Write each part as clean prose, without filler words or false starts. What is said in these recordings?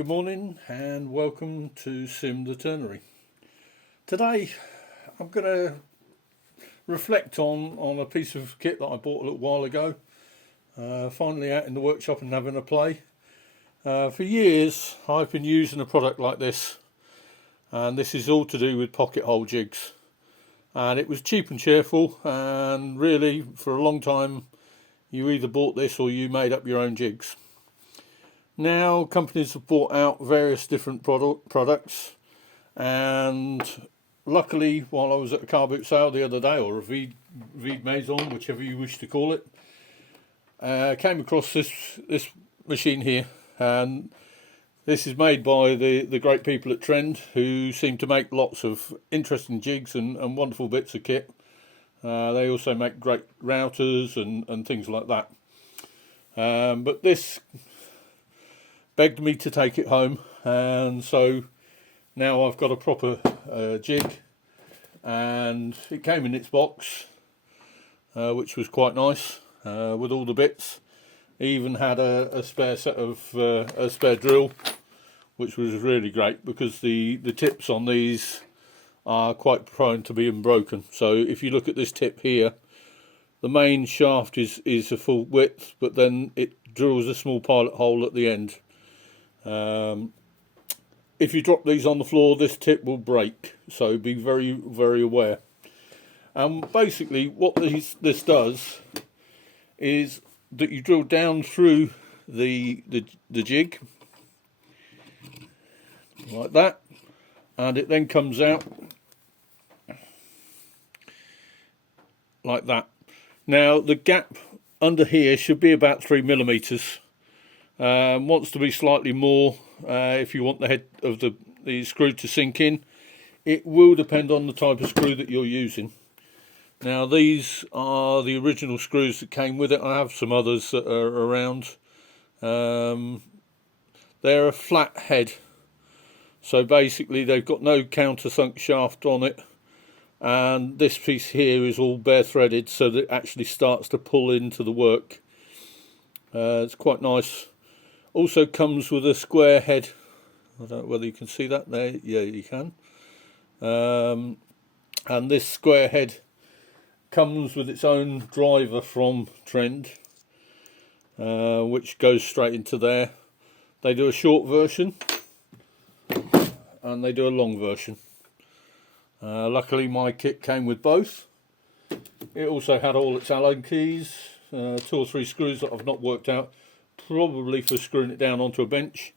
Good morning and welcome to Sim the Ternary. Today I'm going to reflect on a piece of kit that I bought a little while ago. Finally out in the workshop and having a play. For years I've been using a product like this, and this is all to do with pocket hole jigs. And it was cheap and cheerful, and really for a long time you either bought this or you made up your own jigs. Now companies have brought out various different products, and luckily while I was at a car boot sale the other day, or a vide maison, whichever you wish to call it, came across this machine here, and this is made by the great people at Trend, who seem to make lots of interesting jigs and wonderful bits of kit. They also make great routers and things like that. But this begged me to take it home, and so now I've got a proper jig, and it came in its box, which was quite nice, with all the bits. It even had a spare set of a spare drill, which was really great because the tips on these are quite prone to being broken. So if you look at this tip here, the main shaft is a full width, but then it drills a small pilot hole at the end. If you drop these on the floor, this tip will break, so be very, very aware. And basically what this does is that you drill down through the jig like that, and it then comes out like that. Now the gap under here should be about 3mm. Wants to be slightly more if you want the head of the screw to sink in. It will depend on the type of screw that you're using. Now these are the original screws that came with it. I have some others that are around. They're a flat head, so basically they've got no countersunk shaft on it, and this piece here is all bare threaded, so that it actually starts to pull into the work. It's quite nice. Also comes with a square head. I don't know whether you can see that there. Yeah, you can. And this square head comes with its own driver from Trend, which goes straight into there. They do a short version and they do a long version. Luckily my kit came with both. It also had all its Allen keys, 2 or 3 screws that I've not worked out, probably for screwing it down onto a bench,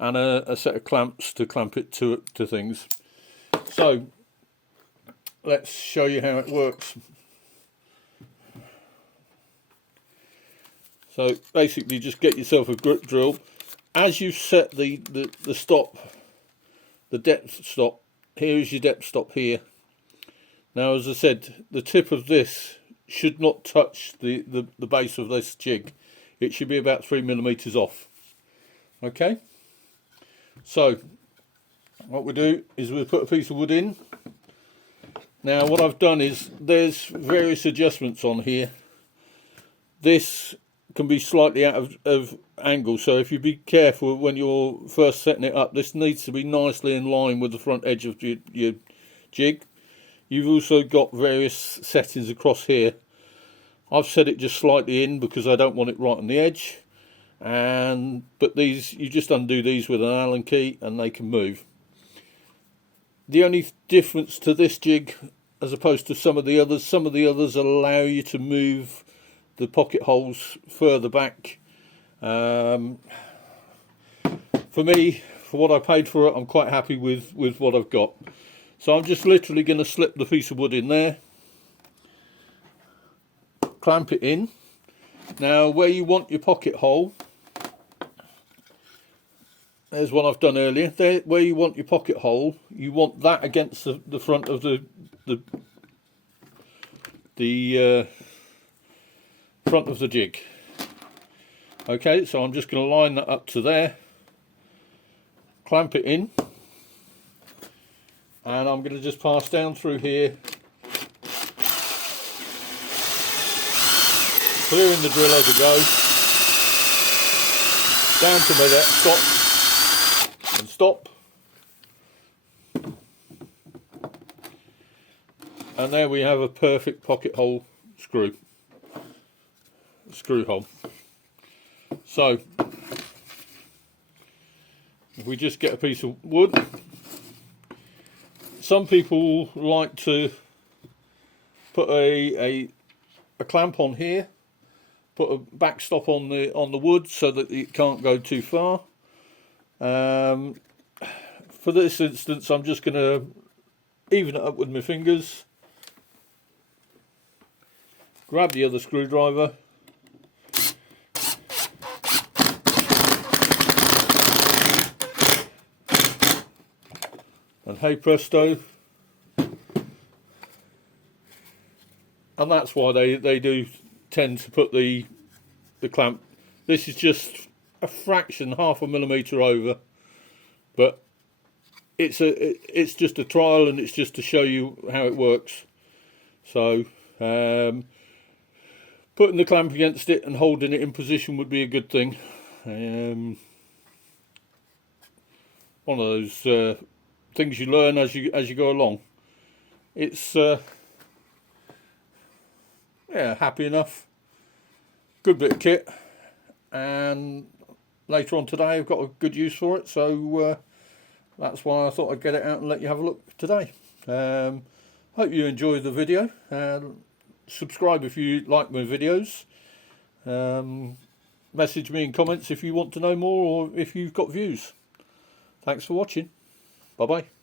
and a set of clamps to clamp it to things. So let's show you how it works. So basically just get yourself a grip drill. As you set the stop, the depth stop, here is your depth stop here. Now as I said, the tip of this should not touch the base of this jig. It should be about 3mm off. Okay, so what we do is we put a piece of wood in. Now what I've done is there's various adjustments on here. This can be slightly out of angle, so if you be careful when you're first setting it up, this needs to be nicely in line with the front edge of your jig. You've also got various settings across here. I've set it just slightly in because I don't want it right on the edge, but these, you just undo these with an Allen key and they can move. The only difference to this jig as opposed to some of the others allow you to move the pocket holes further back. For me, for what I paid for it, I'm quite happy with what I've got. So I'm just literally going to slip the piece of wood in there, clamp it in. Now where you want your pocket hole, there's one I've done earlier. There, where you want your pocket hole, you want that against the front of the front of the jig. Okay, so I'm just going to line that up to there, clamp it in, and I'm going to just pass down through here, clearing the drill as I go, down to my depth stop, stop, and there we have a perfect pocket hole screw hole. So if we just get a piece of wood, some people like to put a clamp on here, put a backstop on the wood so that it can't go too far. For this instance, I'm just going to even it up with my fingers, grab the other screwdriver, and hey presto, and that's why they do tend to put the clamp. This is just a fraction, half a millimetre over, but it's just a trial, and it's just to show you how it works. So putting the clamp against it and holding it in position would be a good thing. One of those things you learn as you go along. It's yeah, happy enough. Good bit of kit, and later on today I've got a good use for it, so that's why I thought I'd get it out and let you have a look today. Hope you enjoyed the video. Subscribe if you like my videos. Message me in comments if you want to know more, or if you've got views. Thanks for watching. Bye bye.